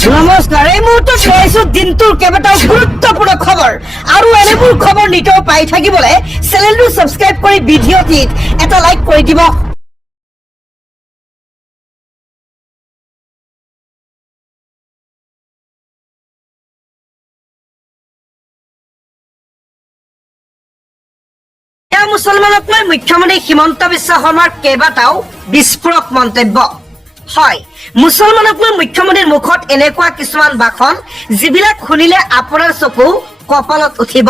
নমস্কাৰ এই মুহূৰ্তত পাইছো দিনটোৰ কেইবাটাও গুৰুত্বপূৰ্ণ খবৰ আৰু এনেবোৰ খবৰ নিতৌ পাই থাকিবলৈ চেনেলটো সাবস্ক্ৰাইব কৰি ভিডিঅ'টিত এটা লাইক কৰি দিব। মুছলমানক লৈ মুখ্যমন্ত্ৰী হিমন্ত বিশ্ব শৰ্মাৰ কেইবাটাও বিস্ফোৰক মন্তব্য। হয়, মুছলমানক লৈ মুখ্যমন্ত্ৰীৰ মুখত এনেকুৱা কিছুমান ভাষণ যিবিলাক শুনিলে আপোনাৰ চকু কপালত উঠিব।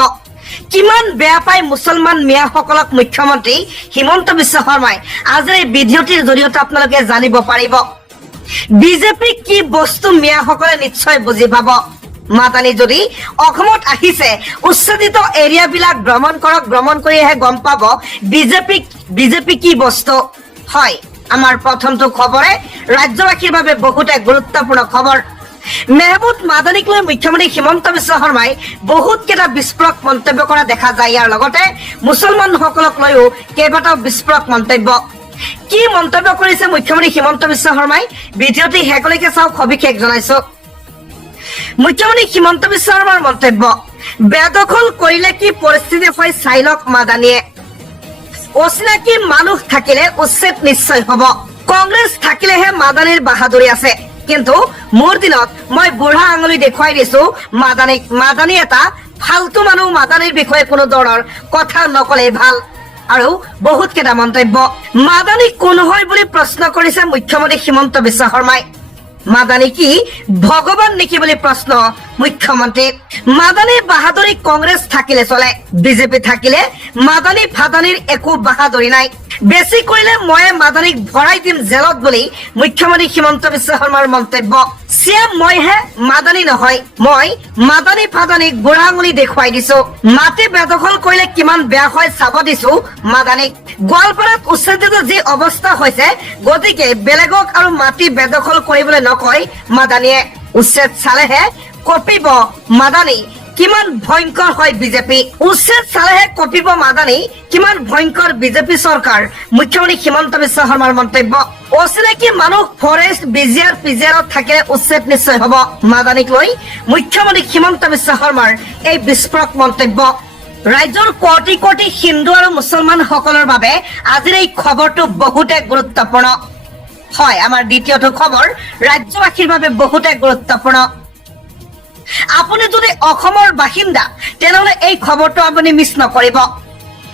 কিমান বেয়া পায় মুছলমান মিয়াসকলক মুখ্যমন্ত্ৰী হিমন্ত বিশ্ব শৰ্মাই আজিৰ এই ভিডিঅ'টিৰ জৰিয়তে আপোনালোকে জানিব পাৰিব। বিজেপি কি বস্তু মিয়াসকলে নিশ্চয় বুজি পাব। মাতানি যদি অসমত আহিছে উচ্ছেদিত এৰিয়াবিলাক ভ্ৰমণ কৰক, ভ্ৰমণ কৰিহে গম পাব বিজেপি কি বস্তু। হয়, আমাৰ প্ৰথমটো খবৰে ৰাজ্যবাসীৰ বাবে বহুতে গুৰুত্বপূৰ্ণ খবৰ। মেহবুব মাদানিক লৈ মুখ্যমন্ত্ৰী হিমন্ত বিশ্ব শৰ্মাই বহুত কেইটা বিস্ফোৰক মন্তব্য কৰা দেখা যায়। ইয়াৰ লগতে মুছলমানসকলক লৈও কেইবাটাও বিস্ফোৰক মন্তব্য। কি মন্তব্য কৰিছে মুখ্যমন্ত্ৰী হিমন্ত বিশ্ব শৰ্মাই, ভিডিঅ'টি শেষলৈকে চাওক, সবিশেষ জনাইছো। মুখ্যমন্ত্ৰী হিমন্ত বিশ্ব শৰ্মাৰ মন্তব্য, বেদখল কৰিলে কি পৰিস্থিতি হয় চাই লওক মাদানিয়ে। অচিনাকি মানুহ থাকিলে উচ্ছেদ নিশ্চয় হব। কংগ্ৰেছ থাকিলেহে মাদানিৰ বাহাদুৰি আছে, কিন্তু মোৰ দিনত মই বুঢ়া আঙুলি দেখুৱাই দিছো মাদানিক। মাদানি এটা ফাল্টু মানুহ, মাদানিৰ বিষয়ে কোনো ধৰণৰ কথা নকলে ভাল। আৰু বহুত কেইটা মন্তব্য। মাদানি কোন হয় বুলি প্ৰশ্ন কৰিছে মুখ্যমন্ত্ৰী হিমন্ত বিশ্ব শৰ্মাই। মাদানি কি ভগৱান নেকি বুলি প্ৰশ্ন মুখ্যমন্ত্ৰীৰ। মাদানিৰ বাহাদুৰি কংগ্ৰেছ থাকিলে চলে, বিজেপি থাকিলে মাদানি ফাদানিৰ একো বাহাদুৰি নাই। বেছি কৰিলে মই মাদানিক ভৰাই দিম জেলত বুলি মুখ্যমন্ত্ৰী হিমন্ত বিশ্ব শৰ্মাৰ মন্তব্য। চিএম মইহে, মাদানি নহয়। মই মাদানি ফাদানিক বুঢ়া আঙুলি দেখুৱাই দিছো। মাটি বেদখল কৰিলে কিমান বেয়া হয় চাব দিছো মাদানিক। গোৱালপাৰাত উচ্ছেদিত যি অৱস্থা হৈছে, গতিকে বেলেগক আৰু মাটি বেদখল কৰিবলৈ নকয় মাদানিয়ে। উচ্ছেদ চালেহে কঁপিব মাদানি কিমান ভয়ংকৰ হয় বিজেপি। উচ্ছেদ চালেহে কঁপিব মাদানি কিমান ভয়ংকৰ বিজেপি চৰকাৰ, মুখ্যমন্ত্ৰী হিমন্ত বিশ্ব শৰ্মাৰ মন্তব্য। অচিনাকি মানুহ ফৰেষ্ট বিজিআৰ পিজিআৰত থাকিলে উচ্ছেদ নিশ্চয় হব। মাদানিক লৈ মুখ্যমন্ত্ৰী হিমন্ত বিশ্ব শৰ্মাৰ এই বিস্ফোৰক মন্তব্য। ৰাজ্যৰ কোটি কোটি হিন্দু আৰু মুছলমান সকলৰ বাবে আজিৰ এই খবৰটো বহুতে গুৰুত্বপূৰ্ণ। হয়, আমাৰ দ্বিতীয়টো খবৰ ৰাজ্যবাসীৰ বাবে বহুতে গুৰুত্বপূৰ্ণ। আপুনি যদি অসমৰ বাসিন্দা তেনেহলে এই খবৰটো আপুনি মিছ নকৰিব,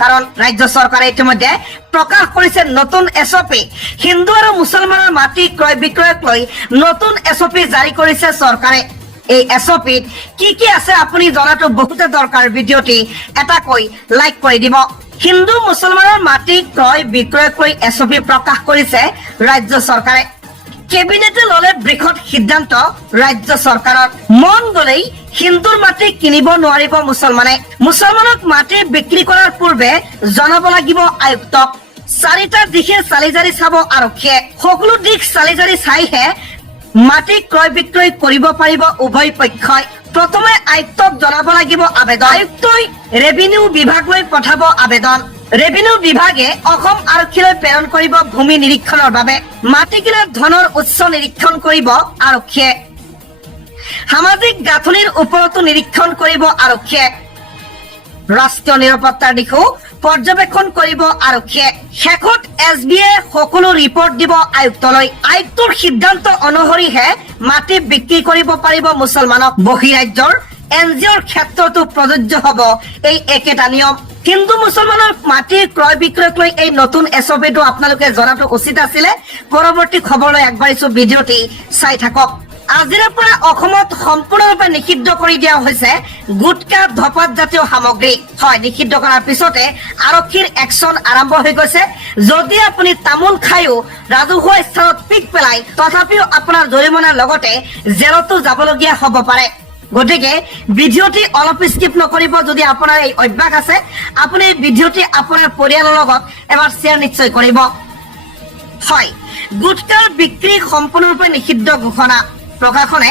কাৰণ ৰাজ্য চৰকাৰে ইতিমধ্যে প্ৰকাশ কৰিছে নতুন এছঅপি। হিন্দু আৰু মুছলমানৰ মাটি ক্ৰয় বিক্ৰয়ক লৈ নতুন এছঅপি জাৰি কৰিছে চৰকাৰে। এই এছঅপিত কি কি আছে আপুনি জনাটো বহুতে দৰকাৰ। ভিডিঅ'টি এটাকৈ লাইক কৰি দিব। হিন্দু মুছলমানৰ মাটি ক্ৰয় বিক্ৰয়ক লৈ এছঅপি প্ৰকাশ কৰিছে ৰাজ্য চৰকাৰে। কেবিনেটে ললে বৃহৎ সিদ্ধান্ত ৰাজ্য চৰকাৰৰ। মন গলেই হিন্দুৰ মাটি কিনিব নোৱাৰিব মুছলমানে। মুছলমানক মাটি বিক্ৰী কৰাৰ পূৰ্বে জনাব লাগিব আয়ুক্তক। চাৰিটা দিশে চালি জাৰি চাব আৰক্ষীয়ে। সকলো দিশ চালি জাৰি চাইহে মাটি ক্ৰয় বিক্ৰয় কৰিব পাৰিব উভয় পক্ষই। প্ৰথমে আয়ুক্তক জনাব লাগিব আবেদন। আয়ুক্তই ৰেভিনিউ বিভাগলৈ পঠাব আবেদন। ৰেভিনিউ বিভাগে অসম আৰক্ষীলৈ প্ৰেৰণ কৰিব ভূমি নিৰীক্ষণৰ বাবে। মাটি কিনাৰ ধনৰ উৎস নিৰীক্ষণ কৰিব আৰক্ষীয়ে। সামাজিক গাঁথনিৰ ওপৰতো নিৰীক্ষণ কৰিব আৰক্ষীয়ে। ৰাষ্ট্ৰীয় নিৰাপত্তাৰ দিশো পৰ্যবেক্ষণ কৰিব আৰক্ষীয়ে। শেষত SBA সকলো ৰিপৰ্ট দিব আয়ুক্তলৈ। আয়ুক্তৰ সিদ্ধান্ত অনুসৰিহে মাটি বিক্ৰী কৰিব পাৰিব মুছলমানক। বহিৰাজ্যৰ NGOৰ ক্ষেত্ৰতো প্ৰযোজ্য হব এই একেটা নিয়ম। হিন্দু মুছলমানৰ মাটিৰ ক্ৰয় বিক্ৰয়ক লৈ এই নতুন এছঅপিটো আপোনালোকে জনাটো উচিত আছিলে। পৰৱৰ্তী খবৰলৈ আগবাঢ়িছো, ভিডিঅ'টি চাই থাকক। আজিৰ পৰা অসমত সম্পূৰ্ণৰূপে নিষিদ্ধ কৰি দিয়া হৈছে গুটকা ধপাত জাতীয় সামগ্ৰী। হয়, নিষিদ্ধ কৰাৰ পিছতে আৰক্ষীৰ একচন আৰম্ভ হৈ গৈছে। যদি আপুনি তামোল খায়ো ৰাজহুৱা স্থানত পিক পেলাই, তথাপিও আপোনাৰ জৰিমনাৰ লগতে জেলতো যাবলগীয়া হ'ব পাৰে। গতিকে ভিডিঅ'টি অলপ স্কিপ নকৰিব। যদি আপোনাৰ এই অভ্যাস আছে, আপুনি এই ভিডিঅ'টি আপোনাৰ পৰিয়ালৰ লগত এবাৰ শ্বেয়াৰ নিশ্চয় কৰিব। হয়, গুটকাৰ বিক্ৰী সম্পূৰ্ণৰূপে নিষিদ্ধ ঘোষণা প্ৰশাসনে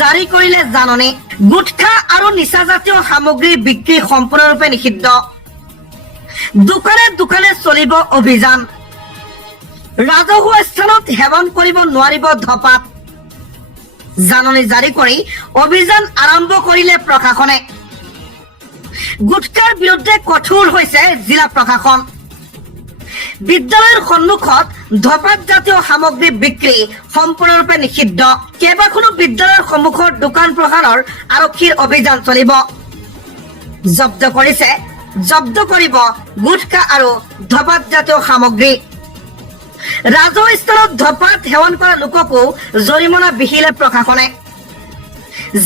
জাৰি কৰিলে জাননী। গুটখা আৰু নিচাজাতীয় সামগ্ৰীৰ বিক্ৰী সম্পূৰ্ণৰূপে নিষিদ্ধ। দোকানে দোকানে চলিব অভিযান। ৰাজহুৱা স্থানত সেৱন কৰিব নোৱাৰিব ধপাত। জাননী জাৰি কৰি অভিযান আৰম্ভ কৰিলে প্ৰশাসনে। গুটকাৰ বিৰুদ্ধে কঠোৰ হৈছে জিলা প্ৰশাসন। বিদ্যালয়ৰ সন্মুখত ধপাত জাতীয় সামগ্ৰী বিক্ৰী সম্পূৰ্ণৰূপে নিষিদ্ধ। কেইবাখনো বিদ্যালয়ৰ সন্মুখত দোকান পোহাৰৰ আৰক্ষীৰ অভিযান চলিব। জব্দ কৰিব গুটকা আৰু ধপাত জাতীয় সামগ্ৰী। ৰাজহুৱা স্থানত ধপাত সেৱন কৰা লোককো জৰিমনা বিহিলে প্ৰশাসনে।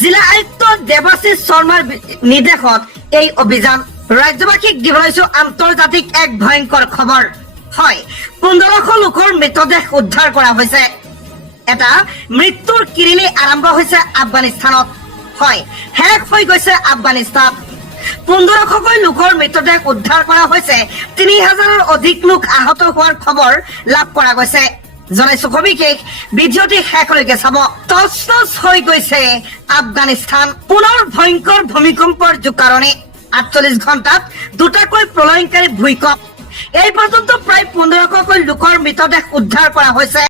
জিলা আয়ুক্ত দেৱাশিষ শৰ্মাৰ নিৰ্দেশত এই অভিযান। ৰাজ্যবাসীক দিব লৈছো আন্তৰ্জাতিক এক ভয়ংকৰ খবৰ। হয়, 1500 লোকৰ মৃতদেহ উদ্ধাৰ কৰা হৈছে। এটা মৃত্যুৰ কিৰিলি আৰম্ভ হৈছে আফগানিস্তানত। হয়, শেষ হৈ গৈছে আফগানিস্তান। 1500কৈ লোকৰ মৃতদেহ উদ্ধাৰ কৰা হৈছে। 3000ৰ অধিক লোক আহত হোৱাৰ খবৰ লাভ কৰা গৈছে। জনাইছো সবিশেষ ভিডিঅ'টি শেষলৈকে চাব। তছ হৈ গৈছে আফগানিস্তান। পুনৰ ভয়ংকৰ ভূমিকম্পৰ জোকাৰণি। 48 ঘণ্টাত দুটাকৈ প্ৰলয়ংকাৰী ভূমিকম্প। এই পৰ্যন্ত প্ৰায় 1500কৈ লোকৰ মৃতদেহ উদ্ধাৰ কৰা হৈছে।